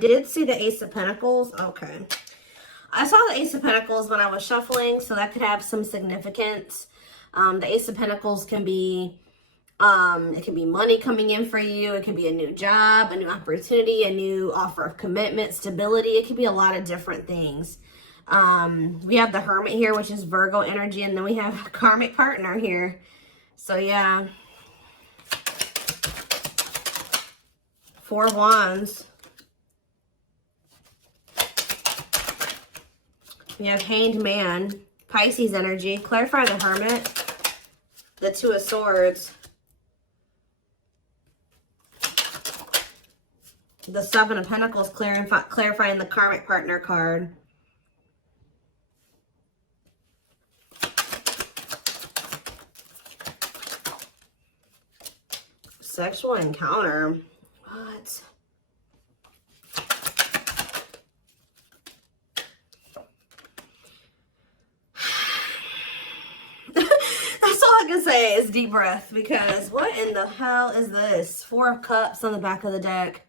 Did see the Ace of Pentacles. Okay. I saw the Ace of Pentacles when I was shuffling, so that could have some significance. The Ace of Pentacles can be, it can be money coming in for you. It can be a new job, a new opportunity, a new offer of commitment, stability. It could be a lot of different things. We have the Hermit here, which is Virgo energy, and then we have a karmic partner here. So yeah. 4 of Wands. We have Hanged Man, Pisces energy. Clarify the Hermit. The 2 of Swords. The 7 of Pentacles, clarifying the karmic partner card. Sexual encounter. What? That's all I can say is deep breath, because what in the hell is this? 4 of Cups on the back of the deck.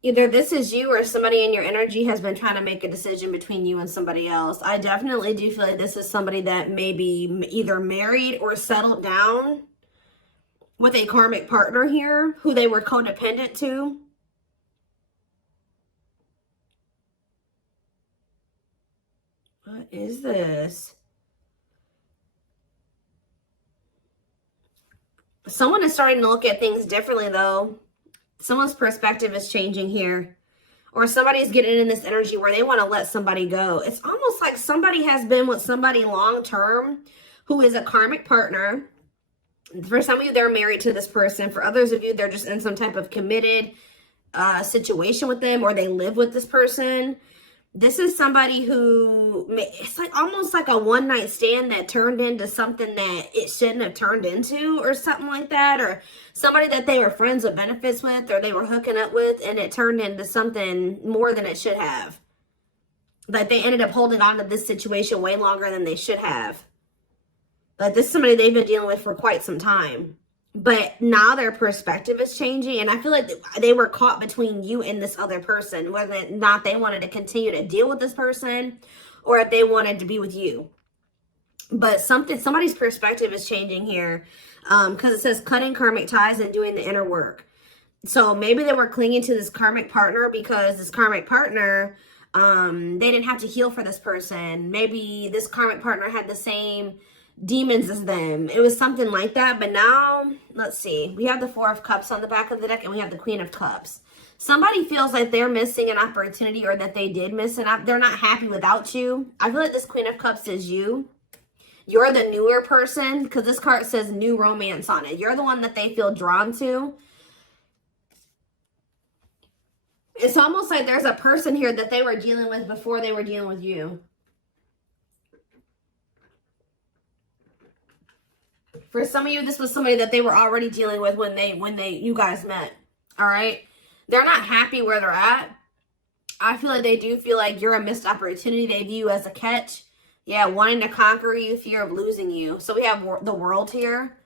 Either this is you or somebody in your energy has been trying to make a decision between you and somebody else. I definitely do feel like this is somebody that may be either married or settled down with a karmic partner here who they were codependent to. What is this? Someone is starting to look at things differently, though. Someone's perspective is changing here. Or somebody's getting in this energy where they want to let somebody go. It's almost like somebody has been with somebody long-term who is a karmic partner. For some of you, they're married to this person. For others of you, they're just in some type of committed situation with them, or they live with this person. This is somebody who, it's like almost like a one-night stand that turned into something that it shouldn't have turned into, or something like that. Or somebody that they were friends with benefits with, or they were hooking up with, and it turned into something more than it should have. Like they ended up holding on to this situation way longer than they should have. Like this is somebody they've been dealing with for quite some time. But now their perspective is changing. And I feel like they were caught between you and this other person. Whether or not they wanted to continue to deal with this person, or if they wanted to be with you. But somebody's perspective is changing here. Because it says cutting karmic ties and doing the inner work. So maybe they were clinging to this karmic partner because this karmic partner, they didn't have to heal for this person. Maybe this karmic partner had the same demons as them. It was something like that. But now, let's see. We have the 4 of Cups on the back of the deck, and we have the Queen of Cups. Somebody feels like they're missing an opportunity, or that they did miss they're not happy without you. I feel like this Queen of Cups is you. You're the newer person, because this card says new romance on it. You're the one that they feel drawn to. It's almost like there's a person here that they were dealing with before they were dealing with you. For some of you, this was somebody that they were already dealing with when you guys met. All right? They're not happy where they're at. I feel like they do feel like you're a missed opportunity. They view you as a catch. Yeah, wanting to conquer you, fear of losing you. So we have the World here.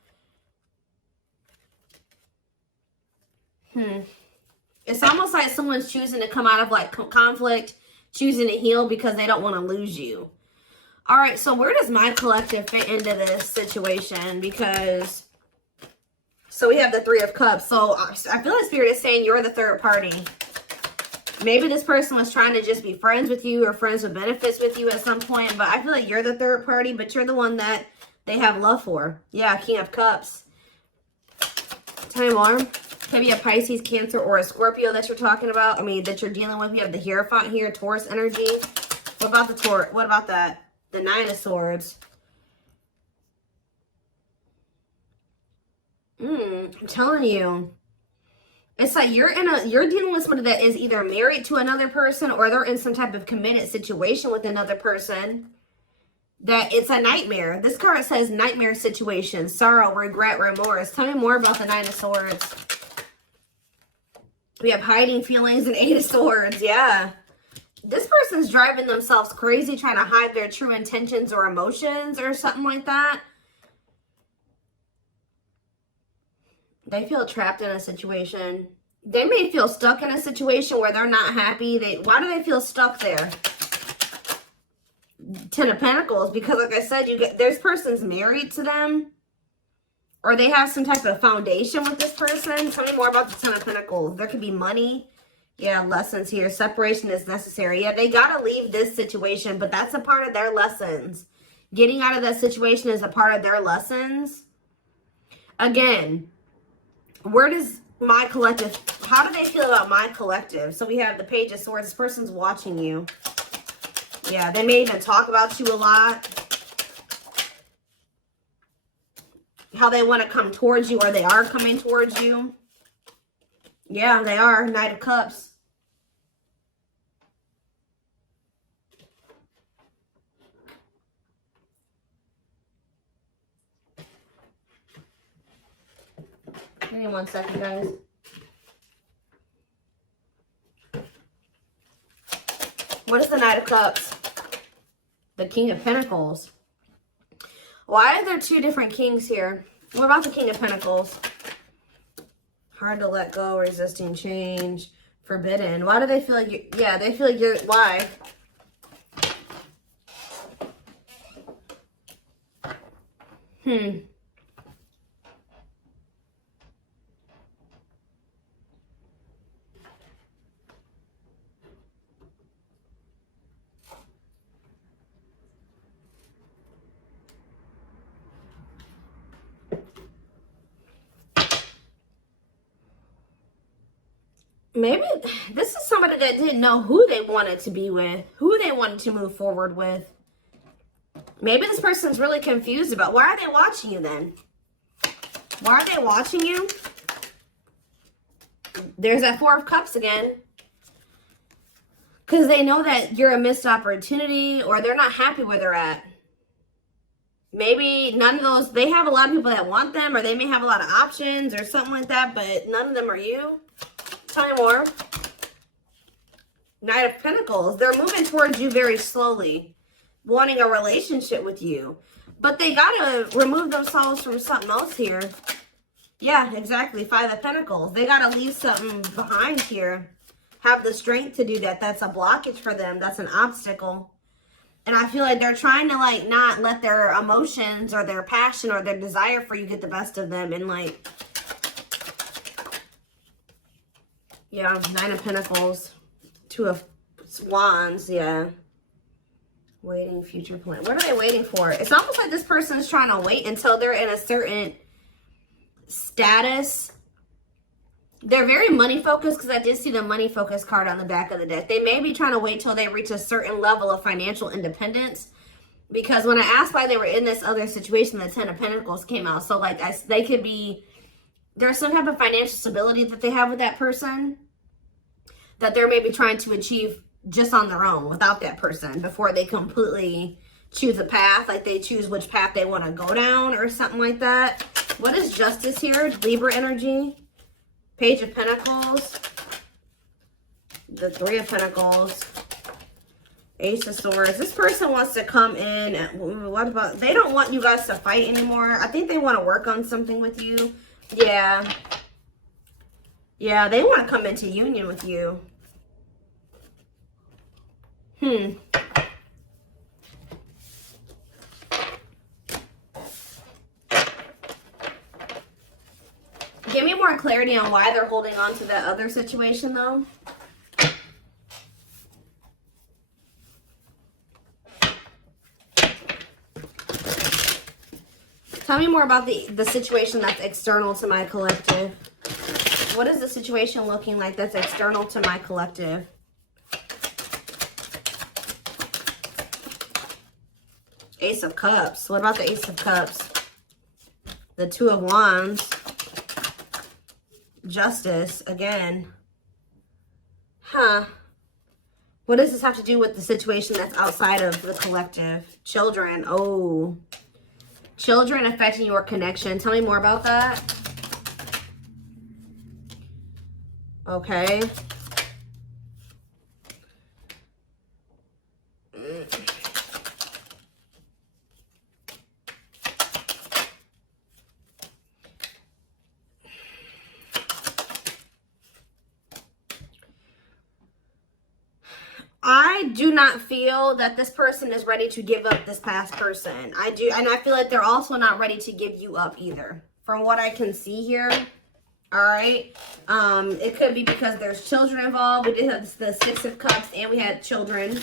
It's almost like someone's choosing to come out of like conflict, choosing to heal because they don't want to lose you. All right, so where does my collective fit into this situation? Because, so we have the 3 of Cups. So I feel like Spirit is saying you're the third party. Maybe this person was trying to just be friends with you or friends with benefits with you at some point. But I feel like you're the third party, but you're the one that they have love for. Yeah, King of Cups. Tell me more. Maybe a Pisces, Cancer, or a Scorpio that you're talking about. I mean, that you're dealing with. We have the Hierophant here, Taurus energy. What about the Taurus? What about that? The 9 of Swords. I'm telling you. It's like you're dealing with somebody that is either married to another person, or they're in some type of committed situation with another person. That it's a nightmare. This card says nightmare situation, sorrow, regret, remorse. Tell me more about the 9 of Swords. We have hiding feelings and 8 of Swords. Yeah. This person's driving themselves crazy, trying to hide their true intentions or emotions or something like that. They feel trapped in a situation. They may feel stuck in a situation where they're not happy. Why do they feel stuck there? Ten of Pentacles, because like I said, this person's married to them, or they have some type of foundation with this person. Tell me more about the Ten of Pentacles. There could be money. Yeah, lessons here. Separation is necessary. Yeah, they got to leave this situation, but that's a part of their lessons. Getting out of that situation is a part of their lessons. Again, where does my collective, how do they feel about my collective? So we have the Page of Swords. This person's watching you. Yeah, they may even talk about you a lot. How they want to come towards you, or they are coming towards you. Yeah, they are. Knight of Cups. Give me 1 second, guys. What is the Knight of Cups? The King of Pentacles. Why are there two different kings here? What about the King of Pentacles? Hard to let go, resisting change, forbidden. Why do they feel like you? Yeah, they feel like you're, why? Maybe this is somebody that didn't know who they wanted to be with, who they wanted to move forward with. Maybe this person's really confused about, why are they watching you then? Why are they watching you? There's that Four of Cups again. Because they know that you're a missed opportunity, or they're not happy where they're at. Maybe none of those, they have a lot of people that want them, or they may have a lot of options or something like that, but none of them are you. Tell me more. Knight of Pentacles. They're moving towards you very slowly, wanting a relationship with you. But they got to remove themselves from something else here. Yeah, exactly. Five of Pentacles. They got to leave something behind here. Have the strength to do that. That's a blockage for them. That's an obstacle. And I feel like they're trying to, like, not let their emotions or their passion or their desire for you get the best of them. And, like, yeah, Nine of Pentacles. Two of Wands, yeah. Waiting, future plan. What are they waiting for? It's almost like this person is trying to wait until they're in a certain status. They're very money focused, because I did see the money focused card on the back of the deck. They may be trying to wait till they reach a certain level of financial independence. Because when I asked why they were in this other situation, the Ten of Pentacles came out. So, like, they could be, there's some type of financial stability that they have with that person that they're maybe trying to achieve just on their own without that person before they completely choose a path. Like, they choose which path they want to go down or something like that. What is Justice here? Libra energy. Page of Pentacles. The Three of Pentacles. Ace of Swords. This person wants to come in. What about, they don't want you guys to fight anymore. I think they want to work on something with you. Yeah. Yeah, they want to come into union with you. Give me more clarity on why they're holding on to that other situation, though. Tell me more about the situation that's external to my collective. What is the situation looking like that's external to my collective? Ace of Cups. What about the Ace of Cups? The Two of Wands. Justice again. Huh. What does this have to do with the situation that's outside of the collective? Children. Oh. Children affecting your connection. Tell me more about that. Okay. I do not feel that this person is ready to give up this past person. I do, and I feel like they're also not ready to give you up either, from what I can see here. All right. It could be because there's children involved. We did have the Six of Cups, and we had children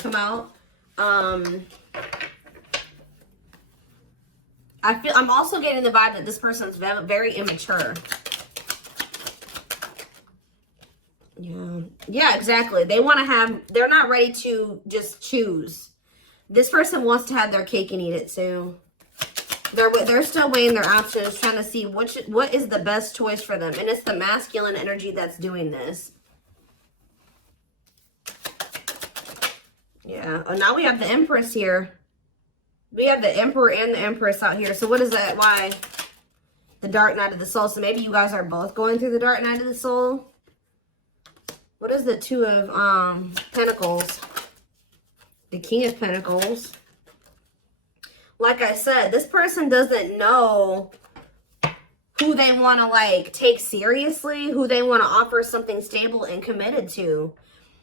come out. I'm also getting the vibe that this person's very immature. Yeah, exactly. They want to have, they're not ready to just choose. This person wants to have their cake and eat it too. They're still weighing their options, trying to see what is the best choice for them. And it's the masculine energy that's doing this. Yeah. Oh, now we have the Empress here. We have the Emperor and the Empress out here. So what is that? Why? The Dark Night of the Soul. So maybe you guys are both going through the Dark Night of the Soul. What is the Two of Pentacles? The King of Pentacles. Like I said, this person doesn't know who they want to like take seriously, who they want to offer something stable and committed to.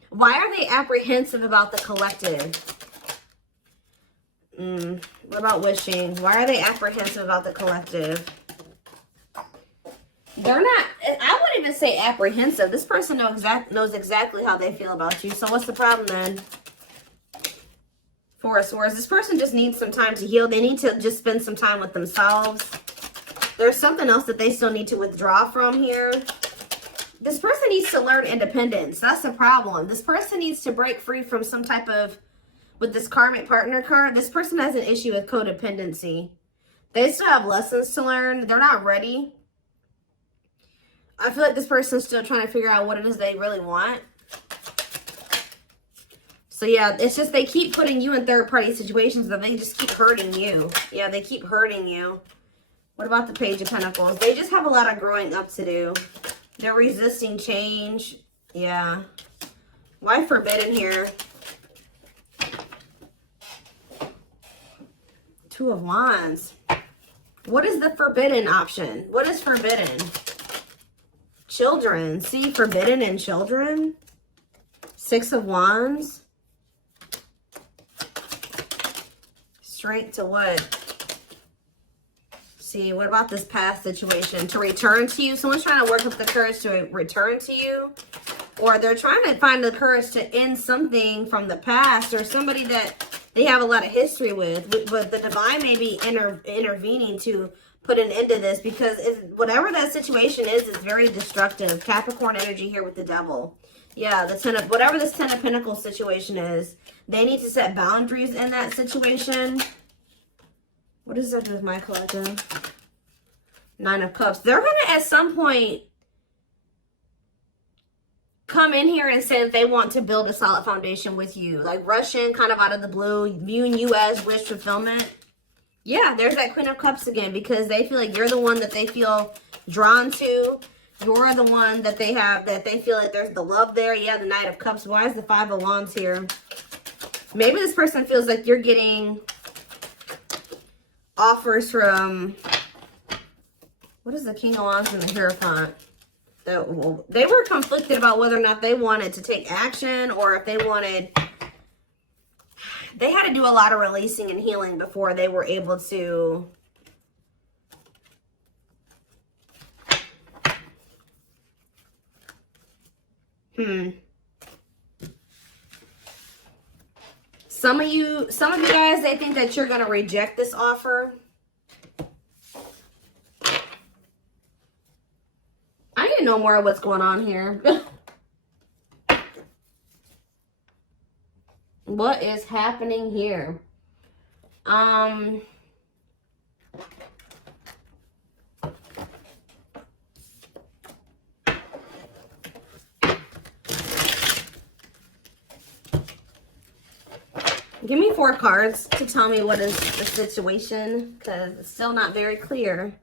Why are they apprehensive about the collective? What about wishing? Why are they apprehensive about the collective? They're not, I wouldn't even say apprehensive. This person knows exactly how they feel about you. So what's the problem then? Four of Swords. This person just needs some time to heal. They need to just spend some time with themselves. There's something else that they still need to withdraw from here. This person needs to learn independence. That's the problem. This person needs to break free from some type of, with this karmic partner card, this person has an issue with codependency. They still have lessons to learn. They're not ready. I feel like this person's still trying to figure out what it is they really want. So yeah, it's just they keep putting you in third-party situations, but they just keep hurting you. Yeah, they keep hurting you. What about the Page of Pentacles? They just have a lot of growing up to do. They're resisting change. Yeah. Why forbidden here? Two of Wands. What is the forbidden option? What is forbidden? Children. See, forbidden and children. Six of Wands. Straight to what? See, what about this past situation? To return to you. Someone's trying to work up the courage to return to you. Or they're trying to find the courage to end something from the past. Or somebody that they have a lot of history with. But the divine may be intervening to put an end to this. Because whatever that situation is very destructive. Capricorn energy here with the Devil. Yeah, whatever this Ten of Pentacles situation is. They need to set boundaries in that situation. What does that do with my collective? Nine of Cups. They're going to, at some point, come in here and say that they want to build a solid foundation with you. Like rush in kind of out of the blue, viewing you as wish fulfillment. Yeah, there's that Queen of Cups again, because they feel like you're the one that they feel drawn to. You're the one that they have, that they feel like there's the love there. Yeah, the Knight of Cups. Why is the Five of Wands here? Maybe this person feels like you're getting offers from, what is the King of Wands and the Hierophant? They were conflicted about whether or not they wanted to take action, or if they wanted, they had to do a lot of releasing and healing before they were able to Some of you guys, they think that you're going to reject this offer. I need to know more of what's going on here. What is happening here? Give me 4 cards to tell me what is the situation, because it's still not very clear.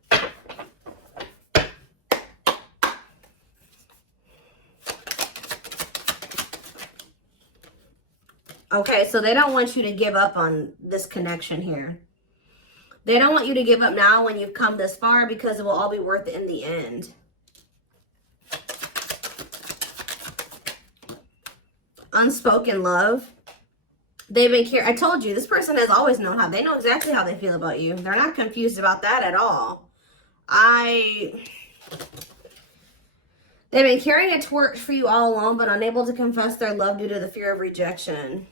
Okay, so they don't want you to give up on this connection here. They don't want you to give up now when you've come this far, because it will all be worth it in the end. unspoken love. They've been I told you, this person has always known how. They know exactly how they feel about you. They're not confused about that at all. They've been carrying a torch for you all along, but unable to confess their love due to the fear of rejection.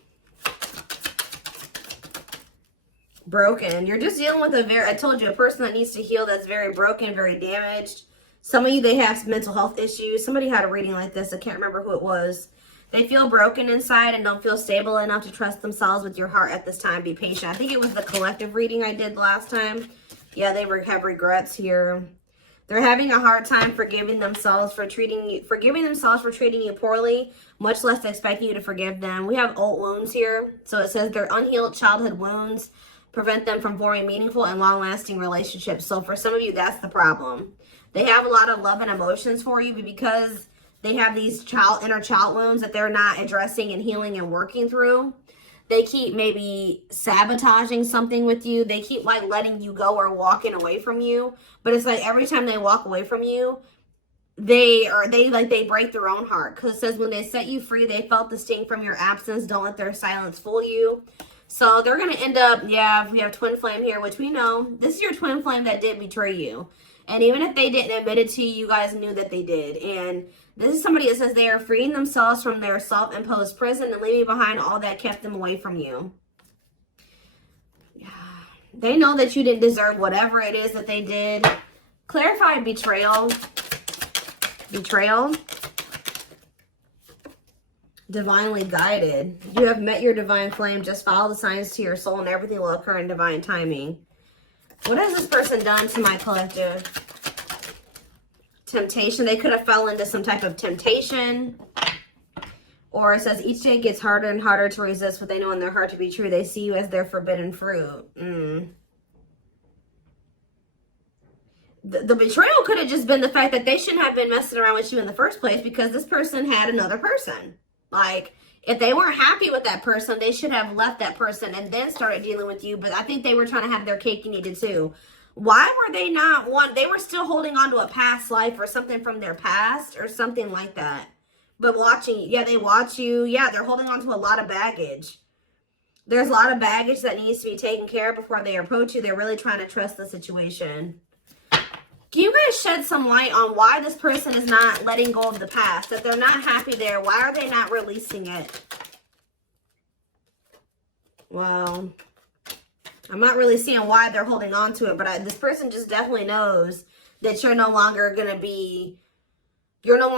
Broken. You're just dealing with I told you, a person that needs to heal, that's very broken, very damaged. Some of you, they have some mental health issues. Somebody had a reading like this. I can't remember who it was. They feel broken inside and don't feel stable enough to trust themselves with your heart at this time. Be patient. I think it was the collective reading I did last time. Yeah, they have regrets here. They're having a hard time forgiving themselves for treating you poorly, much less expecting you to forgive them. We have old wounds here. So it says their unhealed childhood wounds prevent them from forming meaningful and long-lasting relationships. So for some of you, that's the problem. They have a lot of love and emotions for you, but because they have these inner child wounds that they're not addressing and healing and working through, they keep maybe sabotaging something with you. They keep like letting you go or walking away from you. But it's like every time they walk away from you, they break their own heart. Because it says when they set you free, they felt the sting from your absence. Don't let their silence fool you. So they're going to end up, yeah, we have twin flame here, which we know. This is your twin flame that did betray you. And even if they didn't admit it to you, you guys knew that they did. And this is somebody that says they are freeing themselves from their self-imposed prison and leaving behind all that kept them away from you. They know that you didn't deserve whatever it is that they did. Clarify betrayal. Betrayal. Divinely guided. You have met your divine flame. Just follow the signs to your soul and everything will occur in divine timing. What has this person done to my collective? Temptation. They could have fell into some type of temptation. Or it says each day gets harder and harder to resist what they know in their heart to be true. They see you as their forbidden fruit. The betrayal could have just been the fact that they shouldn't have been messing around with you in the first place because this person had another person. Like, if they weren't happy with that person, they should have left that person and then started dealing with you. But I think they were trying to have their cake and eat it too. Why were they not they were still holding on to a past life or something from their past or something like that. But watching, yeah, they watch you. Yeah, they're holding on to a lot of baggage. There's a lot of baggage that needs to be taken care of before they approach you. They're really trying to trust the situation. Can you guys shed some light on why this person is not letting go of the past? That they're not happy there. Why are they not releasing it? Well, I'm not really seeing why they're holding on to it. But this person just definitely knows that you're no longer going to be... You're no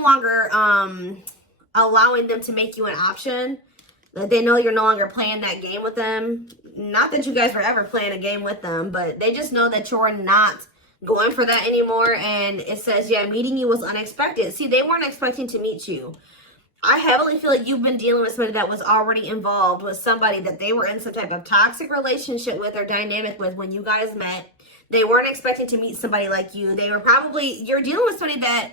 longer allowing them to make you an option. That they know you're no longer playing that game with them. Not that you guys were ever playing a game with them. But they just know that you're not going for that anymore. And it says, yeah, meeting you was unexpected. See, they weren't expecting to meet you. I heavily feel like you've been dealing with somebody that was already involved with somebody that they were in some type of toxic relationship with or dynamic with when you guys met. They weren't expecting to meet somebody like you. They were probably, you're dealing with somebody that,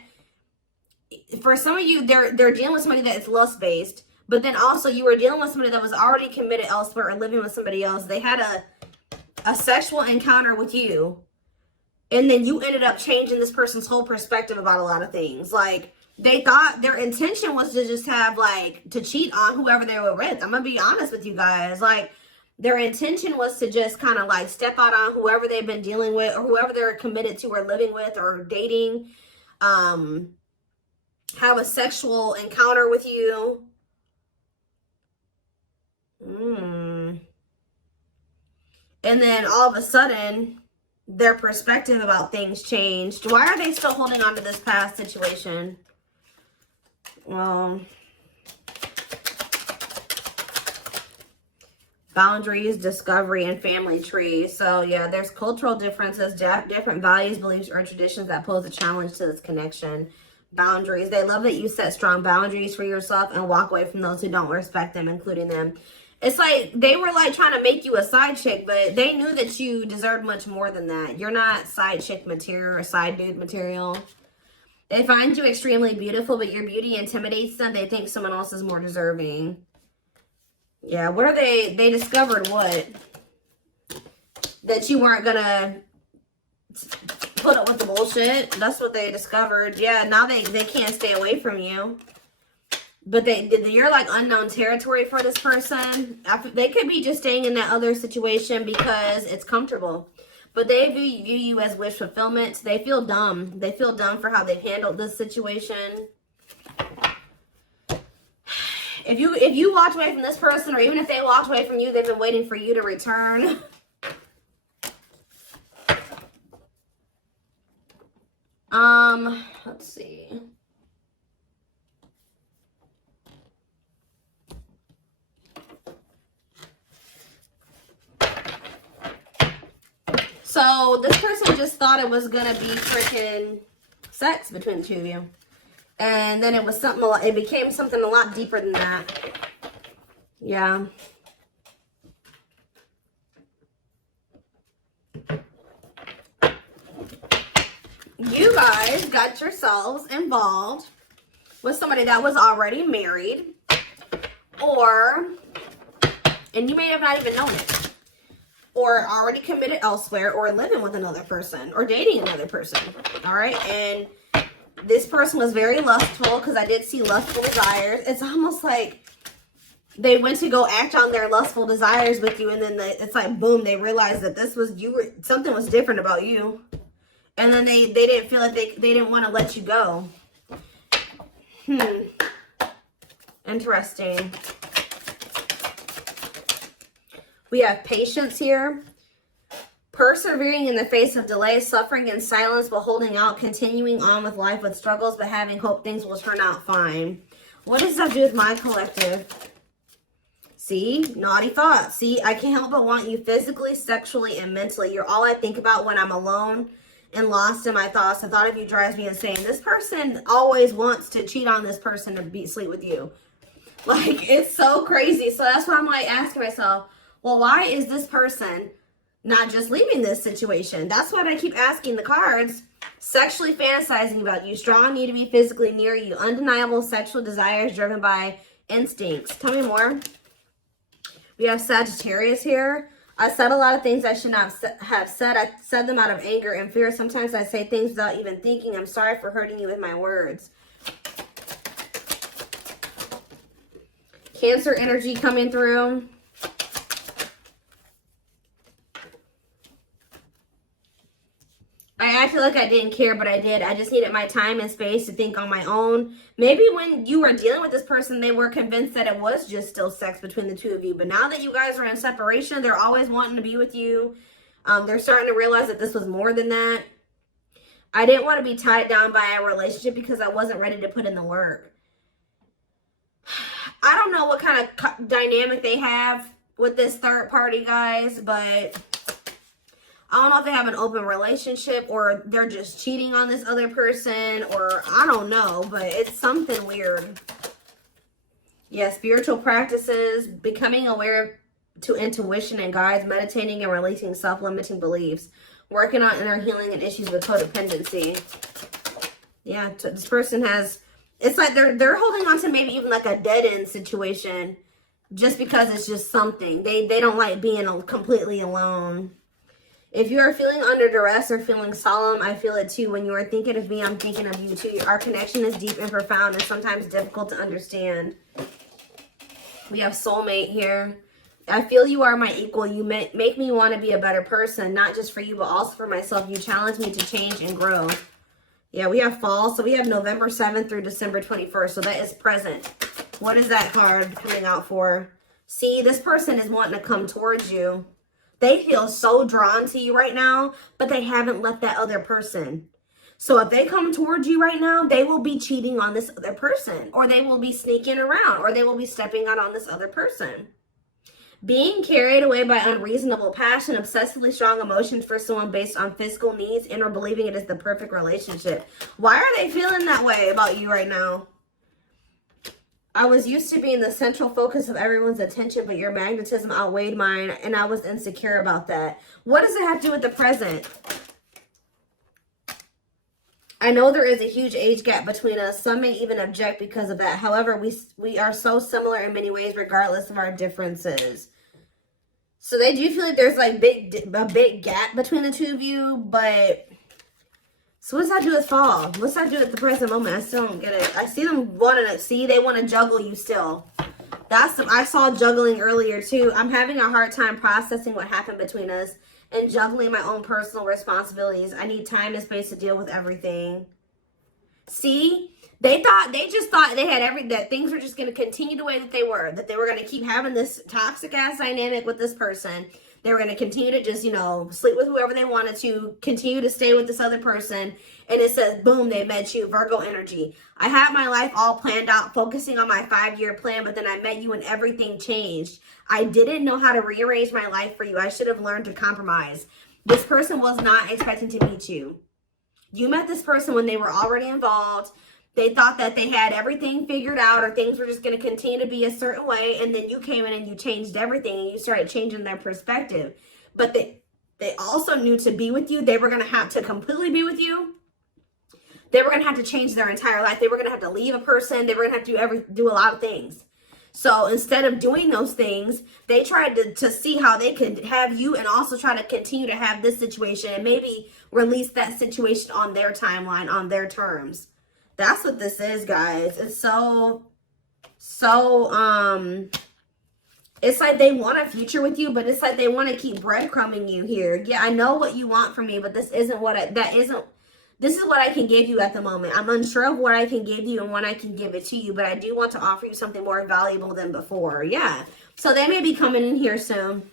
for some of you, they're dealing with somebody that is lust-based. But then also you were dealing with somebody that was already committed elsewhere or living with somebody else. They had a sexual encounter with you. And then you ended up changing this person's whole perspective about a lot of things. Like, they thought their intention was to just have, like, to cheat on whoever they were with. I'm going to be honest with you guys. Like, their intention was to just kind of, like, step out on whoever they've been dealing with or whoever they're committed to or living with or dating. Have a sexual encounter with you. And then all of a sudden, their perspective about things changed. Why are they still holding on to this past situation? Well, boundaries, discovery, and family tree. So yeah, there's cultural differences, different values, beliefs, or traditions that pose a challenge to this connection. Boundaries. They love that you set strong boundaries for yourself and walk away from those who don't respect them, including them. It's like they were like trying to make you a side chick, but they knew that you deserved much more than that. You're not side chick material or side dude material. They find you extremely beautiful, but your beauty intimidates them. They think someone else is more deserving. Yeah, what are they discovered what? That you weren't gonna put up with the bullshit. That's what they discovered. Yeah, now they can't stay away from you. But you're like unknown territory for this person. They could be just staying in that other situation because it's comfortable. But they view you as wish fulfillment. They feel dumb. They feel dumb for how they've handled this situation. If you walked away from this person, or even if they walked away from you, they've been waiting for you to return. Let's see. So this person just thought it was gonna be freaking sex between the two of you. And then it was something, it became something a lot deeper than that. Yeah. You guys got yourselves involved with somebody that was already married, and you may have not even known it, or already committed elsewhere, or living with another person, or dating another person. All right. And this person was very lustful, because I did see lustful desires. It's almost like they went to go act on their lustful desires with you, and then it's like, boom, they realized that this was something was different about you. And then they didn't feel like they didn't want to let you go. Interesting. We have patience here. Persevering in the face of delay, suffering in silence, but holding out, continuing on with life with struggles, but having hope things will turn out fine. What does that do with my collective? See, naughty thoughts. See, I can't help but want you physically, sexually, and mentally. You're all I think about when I'm alone and lost in my thoughts. The thought of you drives me insane. This person always wants to cheat on this person to sleep with you. Like, it's so crazy. So that's why I'm like asking myself, well, why is this person not just leaving this situation? That's what I keep asking the cards. Sexually fantasizing about you. Strong need to be physically near you. Undeniable sexual desires driven by instincts. Tell me more. We have Sagittarius here. I said a lot of things I should not have said. I said them out of anger and fear. Sometimes I say things without even thinking. I'm sorry for hurting you with my words. Cancer energy coming through. I acted like I didn't care, but I did. I just needed my time and space to think on my own. Maybe when you were dealing with this person, they were convinced that it was just still sex between the two of you. But now that you guys are in separation, they're always wanting to be with you. They're starting to realize that this was more than that. I didn't want to be tied down by a relationship because I wasn't ready to put in the work. I don't know what kind of dynamic they have with this third party, guys, but I don't know if they have an open relationship or they're just cheating on this other person, or I don't know, but it's something weird. Yeah, spiritual practices, becoming aware to intuition and guides, meditating and releasing self-limiting beliefs, working on inner healing and issues with codependency. Yeah, this person has, it's like they're holding on to maybe even like a dead-end situation just because it's just something. They don't like being completely alone. If you are feeling under duress or feeling solemn, I feel it too. When you are thinking of me, I'm thinking of you too. Our connection is deep and profound and sometimes difficult to understand. We have soulmate here. I feel you are my equal. You make me want to be a better person, not just for you, but also for myself. You challenge me to change and grow. Yeah, we have fall. So we have November 7th through December 21st. So that is present. What is that card coming out for? See, this person is wanting to come towards you. They feel so drawn to you right now, but they haven't left that other person. So if they come towards you right now, they will be cheating on this other person, or they will be sneaking around, or they will be stepping out on this other person. Being carried away by unreasonable passion, obsessively strong emotions for someone based on physical needs, and or believing it is the perfect relationship. Why are they feeling that way about you right now? I was used to being the central focus of everyone's attention, but your magnetism outweighed mine, and I was insecure about that. What does it have to do with the present? I know there is a huge age gap between us. Some may even object because of that. However, we are so similar in many ways, regardless of our differences. So they do feel like there's like a big gap between the two of you, but So what does that do with fall? What's that do at the present moment? I still don't get it. I see them wanting to, see, they want to juggle you still. I saw juggling earlier too. I'm having a hard time processing what happened between us and juggling my own personal responsibilities. I need time and space to deal with everything. See? They just thought they had that things were just going to continue the way that they were going to keep having this toxic ass dynamic with this person. They were going to continue to just, you know, sleep with whoever they wanted to, continue to stay with this other person. And it says, boom, they met you, Virgo energy. I had my life all planned out, focusing on my 5-year plan, but then I met you and everything changed. I didn't know how to rearrange my life for you. I should have learned to compromise. This person was not expecting to meet you. You met this person when they were already involved. They thought that they had everything figured out, or things were just going to continue to be a certain way. And then you came in and you changed everything, and you started changing their perspective. But they also knew to be with you, they were going to have to completely be with you. They were going to have to change their entire life. They were going to have to leave a person. They were going to have to do a lot of things. So instead of doing those things, they tried to see how they could have you and also try to continue to have this situation and maybe release that situation on their timeline, on their terms. That's what this is, guys. It's it's like they want a future with you, but it's like they want to keep breadcrumbing you here. Yeah, I know what you want from me, but this isn't what this is what I can give you at the moment. I'm unsure of what I can give you and when I can give it to you, but I do want to offer you something more valuable than before. Yeah. So they may be coming in here soon.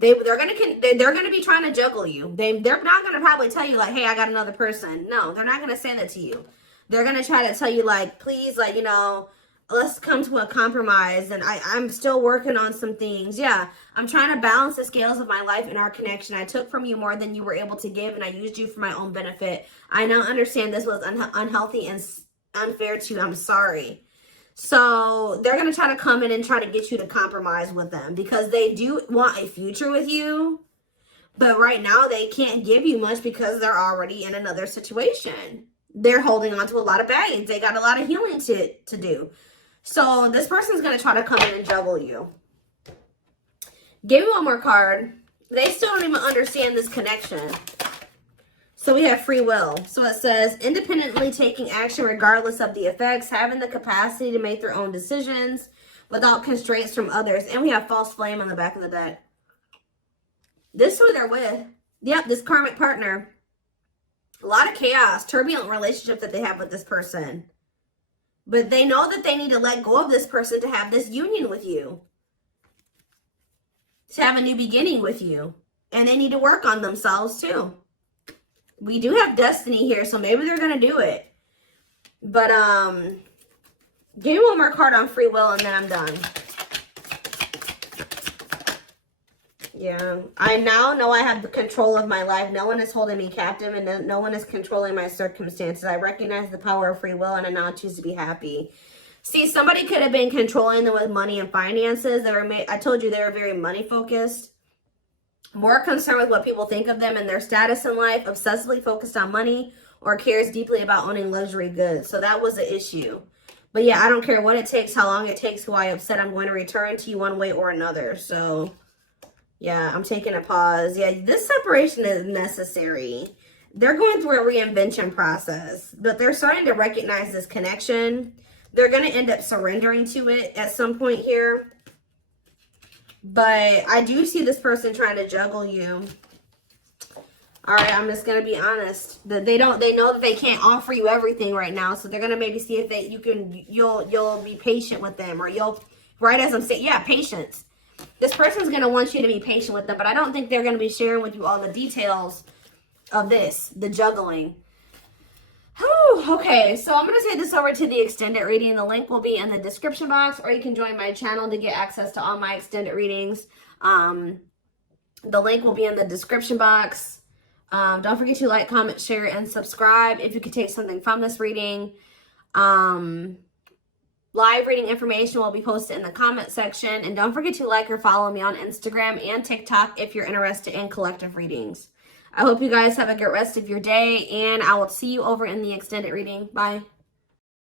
They're gonna be trying to juggle you. They're not gonna probably tell you like, hey, I got another person. No, they're not gonna say that to you. They're gonna try to tell you like, please, like, you know, let's come to a compromise. And I'm still working on some things. Yeah, I'm trying to balance the scales of my life and our connection. I took from you more than you were able to give, and I used you for my own benefit. I now understand this was unhealthy and unfair to you. I'm sorry. So they're going to try to come in and try to get you to compromise with them because they do want a future with you. But right now they can't give you much because they're already in another situation. They're holding on to a lot of baggage. They got a lot of healing to do. So this person's going to try to come in and juggle you. Give me one more card. They still don't even understand this connection. So we have free will. So it says, independently taking action regardless of the effects, having the capacity to make their own decisions without constraints from others. And we have false flame on the back of the deck. This is who they're with. Yep, this karmic partner. A lot of chaos, turbulent relationship that they have with this person. But they know that they need to let go of this person to have this union with you. To have a new beginning with you. And they need to work on themselves too. We do have destiny here, so maybe they're going to do it. But, give me one more card on free will and then I'm done. Yeah, I now know I have the control of my life. No one is holding me captive and no one is controlling my circumstances. I recognize the power of free will and I now choose to be happy. See, somebody could have been controlling them with money and finances. I told you they were very money focused. More concerned with what people think of them and their status in life, obsessively focused on money, or cares deeply about owning luxury goods. So that was the issue. But yeah, I don't care what it takes, how long it takes, who I upset, I'm going to return to you one way or another. So yeah, I'm taking a pause. Yeah, this separation is necessary. They're going through a reinvention process, but they're starting to recognize this connection. They're going to end up surrendering to it at some point here. But I do see this person trying to juggle you. All right, I'm just going to be honest. They know that they can't offer you everything right now. So they're going to maybe see if you'll be patient with them, or right as I'm saying, yeah, patience. This person's going to want you to be patient with them, but I don't think they're going to be sharing with you all the details of this, the juggling. Whew, okay, so I'm going to take this over to the extended reading. The link will be in the description box, or you can join my channel to get access to all my extended readings. The link will be in the description box. Don't forget to like, comment, share, and subscribe if you could take something from this reading. Live reading information will be posted in the comment section. And don't forget to like or follow me on Instagram and TikTok if you're interested in collective readings. I hope you guys have a good rest of your day, and I will see you over in the extended reading. Bye.